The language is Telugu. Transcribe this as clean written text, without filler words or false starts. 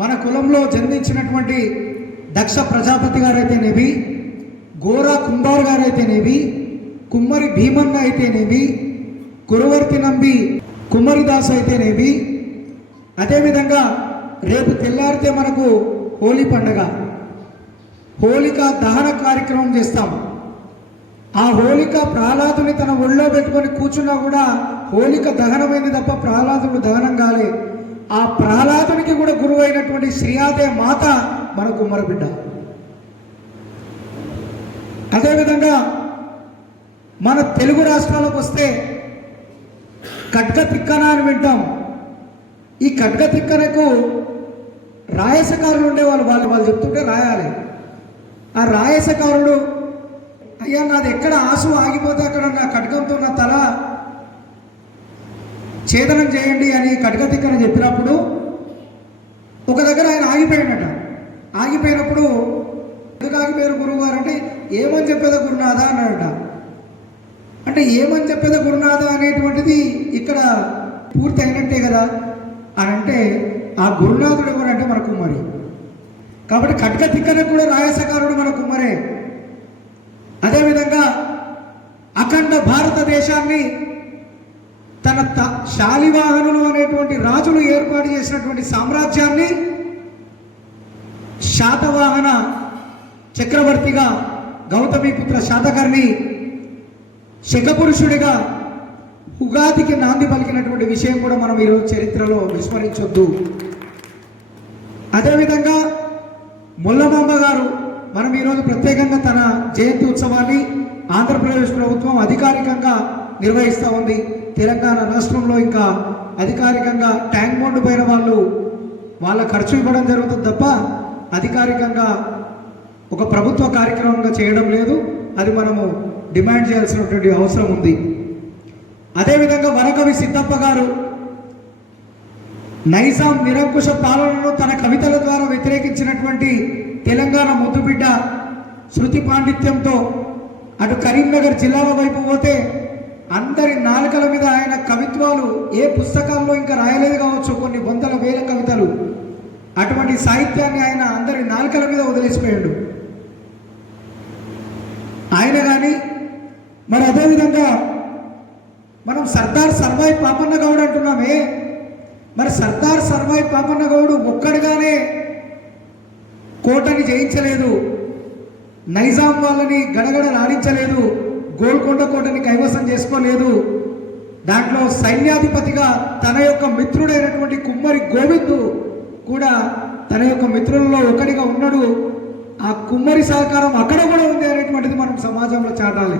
మన కులంలో జన్మించినటువంటి దక్ష ప్రజాపతి గారైతేనేవి, గోరా కుంభార్ గారైతేనేవి, కుమ్మరి భీమన్న అయితేనేవి, కురవర్తి నంబి కుమ్మరిదాస్ అయితేనేవి, అదేవిధంగా రేపు తెల్లారితే మనకు హోలీ పండుగ, హోలిక దహన కార్యక్రమం చేస్తాం. ఆ హోలిక ప్రహ్లాదుని తన ఒళ్ళో పెట్టుకొని కూర్చున్నా కూడా హోలిక దహనమైంది తప్ప ప్రహ్లాదుడు దహనం కాలే. ఆ ప్రహ్లాదునికి కూడా గురువు అయినటువంటి శ్రీయాదే మాత మన కుమ్మరి బిడ్డ. అదేవిధంగా మన తెలుగు రాష్ట్రాలకు వస్తే ఖడ్గ తిక్కన అని వింటాం. ఈ ఖడ్గ తిక్కనకు రాయసకారులు ఉండేవాళ్ళు, వాళ్ళు చెప్తుంటే రాయాలి. ఆ రాయసకారుడు, అయ్యా నాది ఎక్కడ ఆసు ఆగిపోతే అక్కడ నా ఖడ్గంతో నా తల ఛేదనం చేయండి అని ఖడ్గ తిక్కన చెప్పినప్పుడు ఒక దగ్గర ఆయన ఆగిపోయినట. ఆగిపోయినప్పుడు ఎందుకు ఆగిపోయారు గురువు గారు అంటే, ఏమని చెప్పేదా గురునాథ అన్నాడట. అంటే ఏమని చెప్పేదా గురునాథ అనేటువంటిది ఇక్కడ పూర్తి అయినట్టే కదా అని అంటే, ఆ గురునాథుడు ఎవరంటే మన కుమ్మరి. కాబట్టి ఖడ్గ తిక్కనకు కూడా రాయసకారుడు మన కుమ్మరే. అదేవిధంగా అఖండ భారతదేశాన్ని తన శాలివాహనులు అనేటువంటి రాజులు ఏర్పాటు చేసినటువంటి సామ్రాజ్యాన్ని శాతవాహన చక్రవర్తిగా గౌతమిపుత్ర శాతకర్ణి శకపురుషుడిగా ఉగాదికి నాంది పలికినటువంటి విషయం కూడా మనం ఈరోజు చరిత్రలో విస్మరించొద్దు. అదేవిధంగా ముల్లమాంబ గారు మనం ఈరోజు ప్రత్యేకంగా తన జయంతి ఉత్సవాన్ని ఆంధ్రప్రదేశ్ ప్రభుత్వం అధికారికంగా నిర్వహిస్తూ ఉంది. తెలంగాణ రాష్ట్రంలో ఇంకా అధికారికంగా ట్యాంక్ బండ్ పైన వాళ్ళ ఖర్చు ఇవ్వడం జరుగుతుంది తప్ప అధికారికంగా ఒక ప్రభుత్వ కార్యక్రమంగా చేయడం లేదు. అది మనము డిమాండ్ చేయాల్సినటువంటి అవసరం ఉంది. అదేవిధంగా వరకవి సిద్ధప్ప గారు నైజాం నిరంకుశ పాలనను తన కవితల ద్వారా వ్యతిరేకించినటువంటి తెలంగాణ ముద్దుబిడ్డ, శృతి పాండిత్యంతో అటు కరీంనగర్ జిల్లాల వైపు పోతే అందరి నాలుకల మీద ఆయన కవిత్వాలు ఏ పుస్తకాల్లో ఇంకా రాయలేదు కావచ్చు, కొన్ని వందల వేల కవితలు. అటువంటి సాహిత్యాన్ని ఆయన అందరి నాలుకల మీద వదిలేసిపోయాడు ఆయన. కానీ మరి అదేవిధంగా మనం సర్దార్ సర్వాయి పాపన్న గౌడ్ అంటున్నామే, మరి సర్దార్ సర్వాయి పాపన్న గౌడు ఒక్కడిగానే కోటని జయించలేదు, నైజాం వాళ్ళని గడగడలాడించలేదు, గోల్కొండ కోటని కైవసం చేసుకోలేదు. దాంట్లో సైన్యాధిపతిగా తన యొక్క మిత్రుడైనటువంటి కుమ్మరి గోవిందు కూడా తన యొక్క మిత్రులలో ఒకటిగా ఉన్నాడు. ఆ కుమ్మరి సహకారం అక్కడ కూడా ఉంది అనేటువంటిది మనం సమాజంలో చాటాలి.